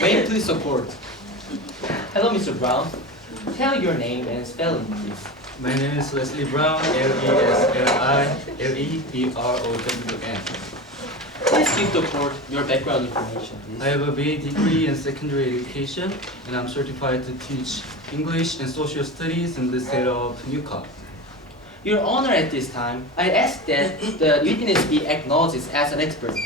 May please support. Hello, Mr. Brown. Tell your name and spelling, please. My name is Leslie Brown, Leslilebrowm. Please give the court your background information, please. I have a BA degree in secondary education, and I'm certified to teach English and social studies in the state of Utah. Your Honor, at this time, I ask that the witness be acknowledged as an expert.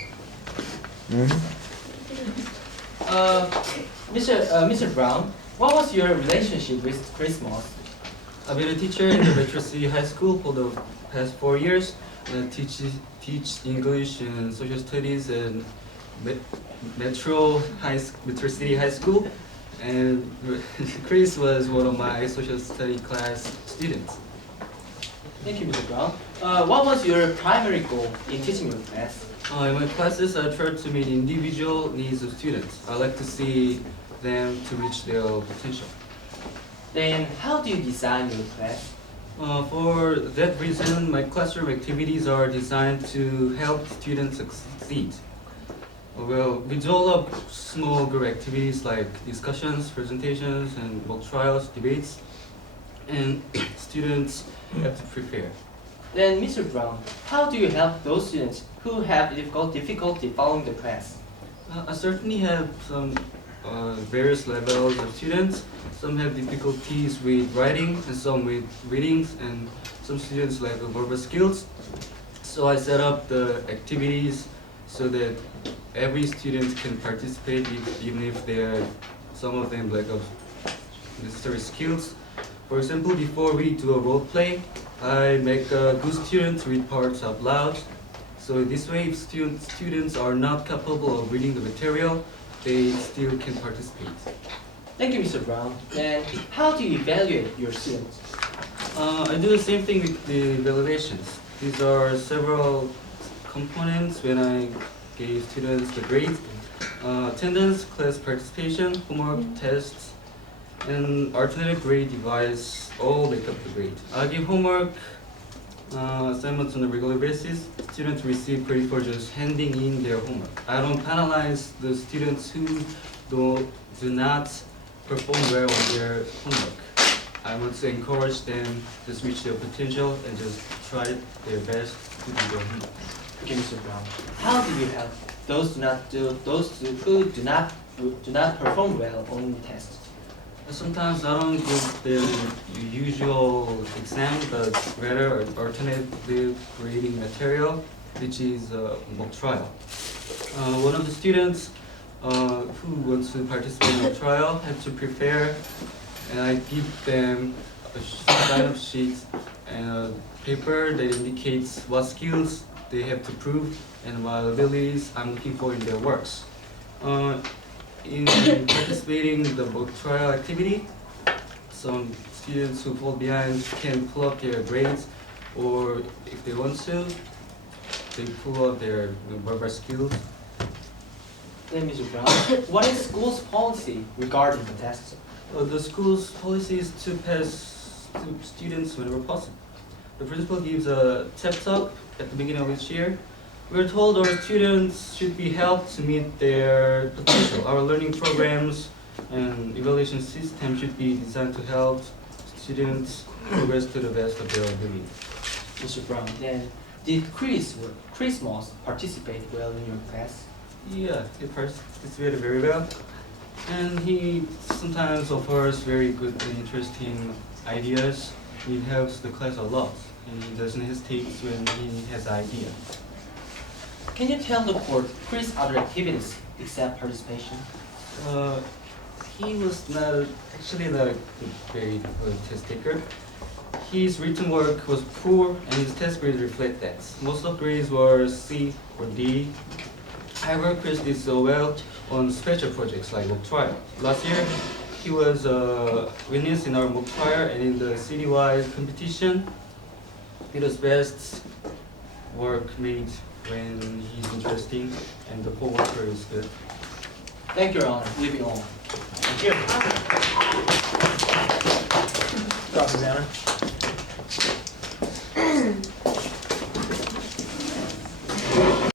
Mr. Brown, what was your relationship with Chris Moss? I've been a teacher in the Metro City High School for the past 4 years, and I teach English and social studies in Metro City High School, and Chris was one of my social study class students. Thank you, Mr. Brown. What was your primary goal in teaching your class? In my classes, I try to meet individual needs of students. I like to see them to reach their potential. Then, how do you design your class? For that reason, my classroom activities are designed to help students succeed. Well, we develop small group activities like discussions, presentations, and mock trials, debates, and students have to prepare. Then, Mr. Brown, how do you help those students who have difficulty following the class? I certainly have some various levels of students. Some have difficulties with writing, and some with readings, and some students lack verbal skills. So I set up the activities so that every student can participate, even if some of them lack of necessary skills. For example, before we do a role play, I make a good student read parts out loud. So this way, if students are not capable of reading the material, they still can participate. Thank you, Mr. Brown. And how do you evaluate your students? I do the same thing with the evaluations. These are several components when I gave students the grades. Attendance, class participation, homework, tests, and alternative grade device all make up the grade. I give homework assignments on a regular basis. Students receive credit for just handing in their homework. I don't penalize the students who do not perform well on their homework. I want to encourage them to reach their potential and just try their best to do their homework. Okay, Mr. Brown. How do you help those who do not perform well on tests? Sometimes I don't give the usual exam, but rather alternative grading material, which is a mock trial. One of the students who wants to participate in a trial had to prepare, and I give them a sign-up sheet and a paper that indicates what skills they have to prove and what abilities I'm looking for in their works. In participating in the mock trial activity, some students who fall behind can pull up their grades, or if they want to, they pull up their verbal skills. Then, Mr. Brown, what is school's policy regarding the tests? The school's policy is to pass to students whenever possible. The principal gives a TEP talk at the beginning of each year. We're told our students should be helped to meet their potential. Our learning programs and evaluation system should be designed to help students progress to the best of their ability. Mr. Brown, then, did Chris Moss participate well in your class? Yeah, he participated very well. And he sometimes offers very good and interesting ideas. He helps the class a lot, and he doesn't hesitate when he has an idea. Can you tell the court Chris' other activities except participation? He was actually not a very good test taker. His written work was poor, and his test grades reflect that. Most of grades were C or D. However, Chris did so well on special projects like mock trial. Last year, he was a winner in our mock trial, and in the citywide competition, it was best work made when he's interesting and the co-worker is good. Thank you, Your Honor. Leaving on. Thank you. Cross-examiner.